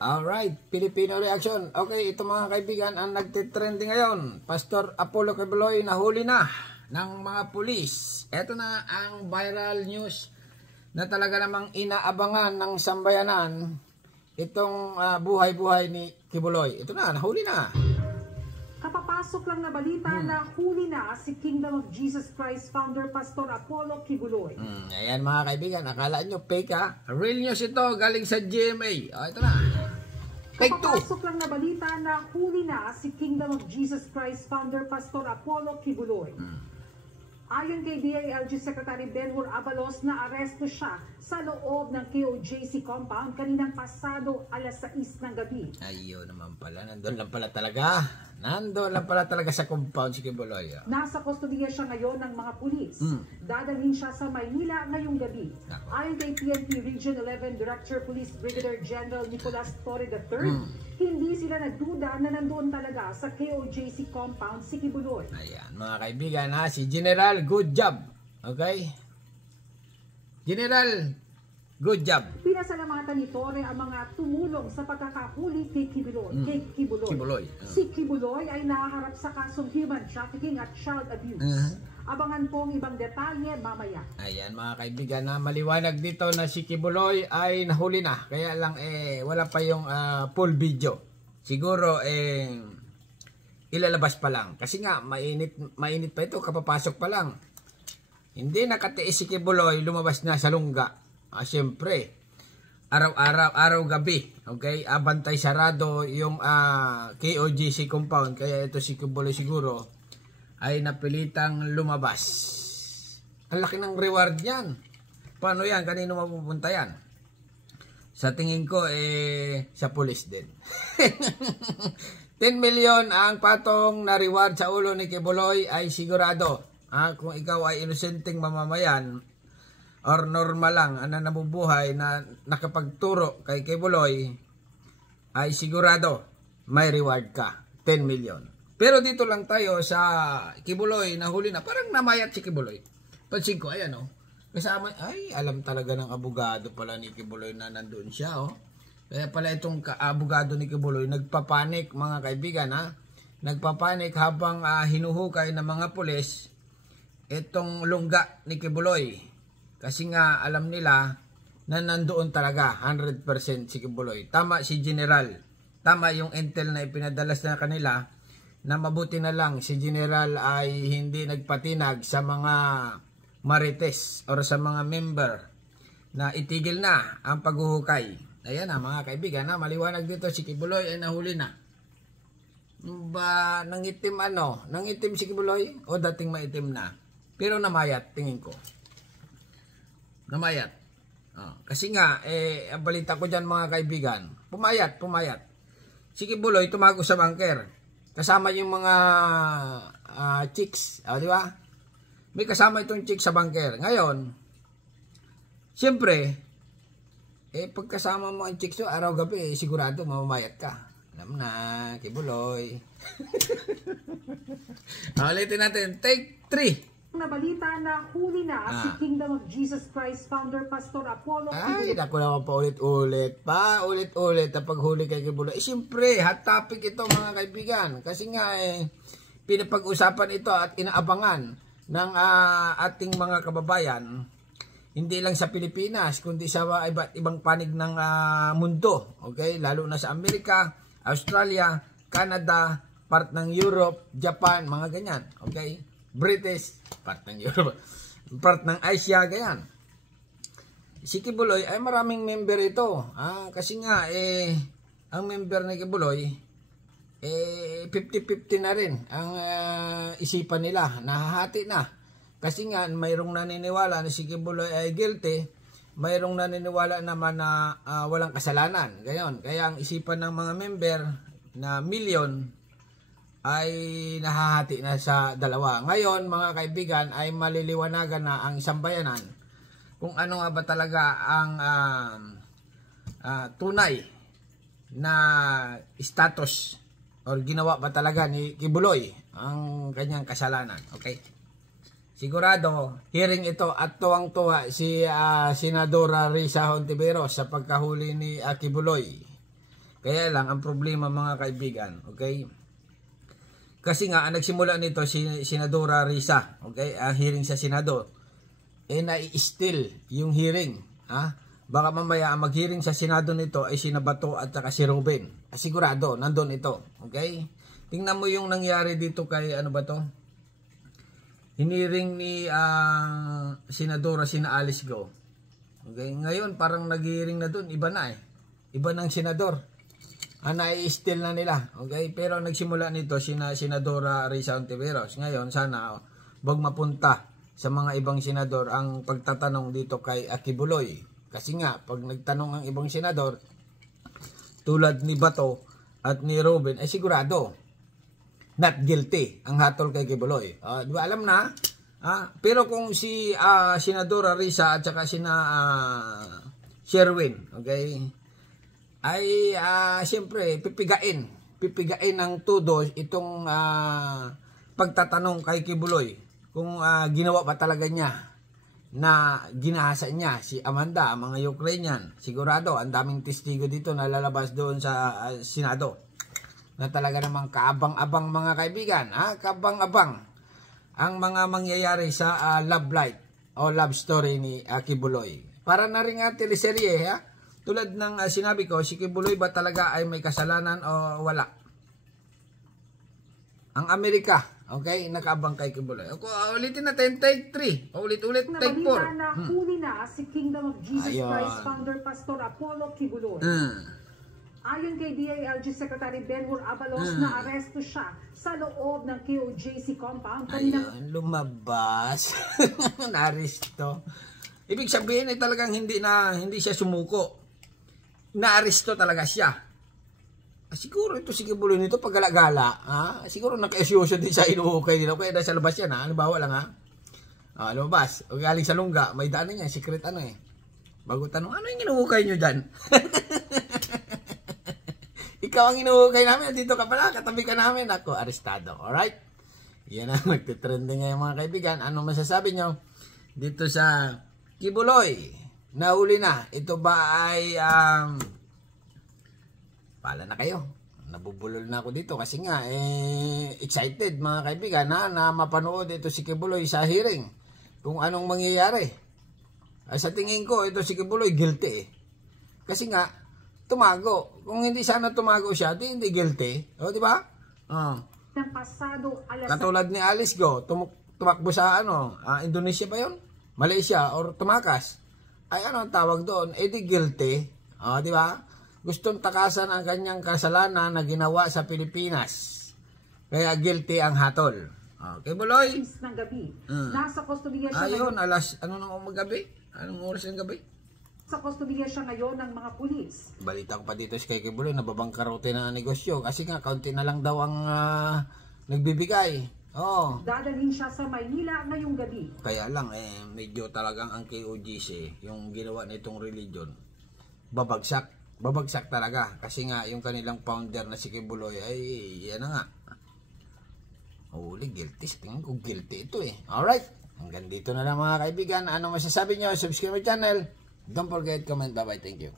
Alright, Filipino reaction. Okay, ito mga kaibigan, ang nagtitrending ngayon. Pastor Apollo Kibuloy nahuli na ng mga pulis. Ito na ang viral news na talaga namang inaabangan ng sambayanan. Itong buhay-buhay ni Kibuloy. Ito na, nahuli na. Kapapasok lang na balita na huli na si Kingdom of Jesus Christ founder Pastor Apollo Kibuloy. Ayan mga kaibigan, akala nyo fake ha? Real news ito, galing sa GMA. Ito na. Kapapasok lang na balita na huli na si Kingdom of Jesus Christ founder Pastor Apollo Kibuloy. Ayon kay DILG Secretary Benhur Abalos, na aresto siya sa loob ng KOJC compound kaninang pasado alas 6 ng gabi. Ayun naman pala, nandun lang pala talaga. Nandun lang pala talaga sa compound si Kibuloy. Nasa kustodiya siya ngayon ng mga pulis. Dadalhin siya sa Maynila ngayong gabi. Ayon kay PNP Region 11 Director Police Brigadier General Nicolas Torre III, hindi sila nagduda na nandoon talaga sa KOJC compound si Kibuloy. Ayan mga kaibigan ha, si General, good job. Okay? General, good job. Pinasalamatan ni Torre ang mga tumulong sa pagkakahuli kay Kibuloy. Kibuloy. Si Kibuloy ay nahaharap sa kasong human trafficking at child abuse. Abangan po ang ibang detalye mamaya. Ayan mga kaibigan, na maliwanag dito na si Kibuloy ay nahuli na. Kaya lang wala pa yung full video. Siguro ilalabas pa lang. Kasi nga mainit pa ito, kapapasok pa lang. Hindi nakatiis si Kibuloy, lumabas na sa lungga. Siyempre, araw gabi, okay? Bantay sarado yung KOJC compound. Kaya ito si Kibuloy siguro ay napilitang lumabas. Ang laki ng reward niyan. Paano yan? Kanino mapupunta yan? Sa tingin ko, sa pulis din. 10 million ang patong na reward sa ulo ni Kibuloy ay sigurado. Kung ikaw ay inosenteng mamamayan or normal lang na nabubuhay na nakapagturo kay Kibuloy, ay sigurado may reward ka. 10 million. Pero dito lang tayo sa Kibuloy, nahuli na. Parang namayat si Kibuloy. Pansin ko, ayan kasama, alam talaga ng abogado pala ni Kibuloy na nandun siya Kaya pala itong abogado ni Kibuloy nagpapanik mga kaibigan Nagpapanik habang hinuhukay ng mga pulis itong lungga ni Kibuloy. Kasi nga alam nila na nandoon talaga 100% si Kibuloy. Tama si General. Tama yung intel na ipinadalas na kanila, na mabuti na lang si General ay hindi nagpatinag sa mga marites or sa mga member na itigil na ang paghuhukay. Ayan mga kaibigan maliwanag dito, si Kibuloy ay nahuli na. Nangitim nangitim si Kibuloy o dating maitim na? Pero namayat, tingin ko. Namayat. Kasi nga, ang balita ko dyan mga kaibigan, pumayat. Si Kibuloy tumago sa bunker. Kasama yung mga chicks, di ba? May kasama itong chicks sa bunker. Ngayon, siyempre, pagkasama mo ang chicks araw-gabi, sigurado mamamayat ka. Alam na, Kibuloy. Ulitin natin, take 3. Nabalita na huli na si Kingdom of Jesus Christ founder Pastor Apollo Kibuloy. Naku naman pa ulit ang paghuli kay Kibuloy. Siyempre, hot topic ito mga kaibigan. Kasi nga pinapag-usapan ito at inaabangan ng ating mga kababayan. Hindi lang sa Pilipinas, kundi sa iba't ibang panig ng mundo. Okay? Lalo na sa Amerika, Australia, Canada, part ng Europe, Japan, mga ganyan. Okay? British, part ng Europe, part ng Asia, ganyan. Si Kibuloy ay maraming member ito. Kasi nga, ang member ni Kibuloy, 50-50 na rin ang isipan nila. Nahahati na. Kasi nga, mayroong naniniwala na si Kibuloy ay guilty, mayroong naniniwala naman na walang kasalanan. Gayon. Kaya ang isipan ng mga member na million ay nahahati na sa dalawa. Ngayon, mga kaibigan, ay maliliwanagan na ang sambayanan kung ano nga ba talaga ang tunay na status or ginawa ba talaga ni Kibuloy ang kanyang kasalanan. Okay? Sigurado, hearing ito at tuwang-tuwa si Senadora Risa Hontiveros sa pagkahuli ni Kibuloy. Kaya lang, ang problema mga kaibigan, okay? Kasi nga, ang nagsimula nito si Senadora Risa, okay? Ang hearing sa Senado, nai-still yung hearing, ha? Baka mamaya ang mag-hearing sa Senado nito ay si Bato at saka si Ruben. Sigurado, nandun ito, okay? Tingnan mo yung nangyari dito kay, ano ba to? Hiniring ni Senadora sina Alice Go. Okay, ngayon parang nag-hearing na dun, iba na eh. Iba ng senador. Nai-still na nila. Okay, pero nagsimula nito Senadora Risa Ontiveros. Ngayon sana wag mapunta sa mga ibang senador ang pagtatanong dito kay Kibuloy. Kasi nga pag nagtanong ang ibang senador tulad ni Bato at ni Ruben ay sigurado not guilty ang hatol kay Kibuloy. Di ba alam na? Pero kung si Senadora Risa at saka Sherwin, okay, ay siyempre pipigain ng todo itong pagtatanong kay Kibuloy kung ginawa pa talaga niya na ginahasa niya si Amanda, mga Ukrainian. Sigurado ang daming testigo dito na lalabas doon sa Senado na talaga namang kaabang-abang mga kaibigan, kaabang-abang ang mga mangyayari sa love life o love story ni Kibuloy. Para na rin teleserye, tulad ng sinabi ko, si Kibuloy ba talaga ay may kasalanan o wala? Ang Amerika, okay, nakaabang kay Kibuloy. Ulitin natin, take 3. Ulit-ulit, take 4. Nabalita na huli na si Kingdom of Jesus Christ founder Pastor Apollo Kibuloy. Ayon kay DILG Secretary Benhur Abalos na aresto siya sa loob ng KOJC compound. Ayun, lumabas. Naaresto. Ibig sabihin ay talagang hindi siya sumuko. Naaresto talaga siya. Siguro ito si Kibuloy nito pag-gala-gala. Siguro naka-esyoso din sa inuukay nila. Kaya nasa labas yan. Halimbawa lang lumabas. O galing sa lungga. May daan niya. Secret Bago tanong, ano yung inuukay nyo dyan? Ikaw ang inuukay namin, dito ka pala, katabi ka namin, ako, arestado. Alright? Yan ang nagtitrending ngayon mga kaibigan. Ano masasabi nyo dito sa Kibuloy? Nahuli na. Ito ba ay, pala na kayo. Nabubulol na ako dito kasi nga, excited mga kaibigan na mapanood ito si Kibuloy sa hearing. Kung anong mangyayari. Sa tingin ko, ito si Kibuloy guilty Kasi nga, tumago. Kung hindi sana tumago siya, hindi guilty. O, di ba? Katulad ni Alice Go, tumakbo sa Indonesia ba yun? Malaysia or tumakas. Ay ang tawag doon? Di guilty. O, di ba? Gustong takasan ang kanyang kasalanan na ginawa sa Pilipinas. Kaya guilty ang hatol. Okay, Buloy? Ng gabi. Nasa kustodiya siya. Ayun, nung gabi? Anong oras ng gabi? Sa kustodiya siya ngayon ng mga pulis. Balita ko pa dito si Kay Kibuloy, nababangkarote na ang negosyo. Kasi nga, kaunti na lang daw ang nagbibigay. Dadalhin siya sa Maynila ngayong gabi. Kaya lang, medyo talagang ang KOGC, yung ginawa nitong religion, babagsak. Babagsak talaga. Kasi nga, yung kanilang founder na si Kibuloy, ay, yan na nga. Huli, guilty. Tingin ko guilty ito Alright. Hanggang dito na lang mga kaibigan. Ano masasabi nyo? Subscribe my channel. Don't forget, comment. Bye-bye. Thank you.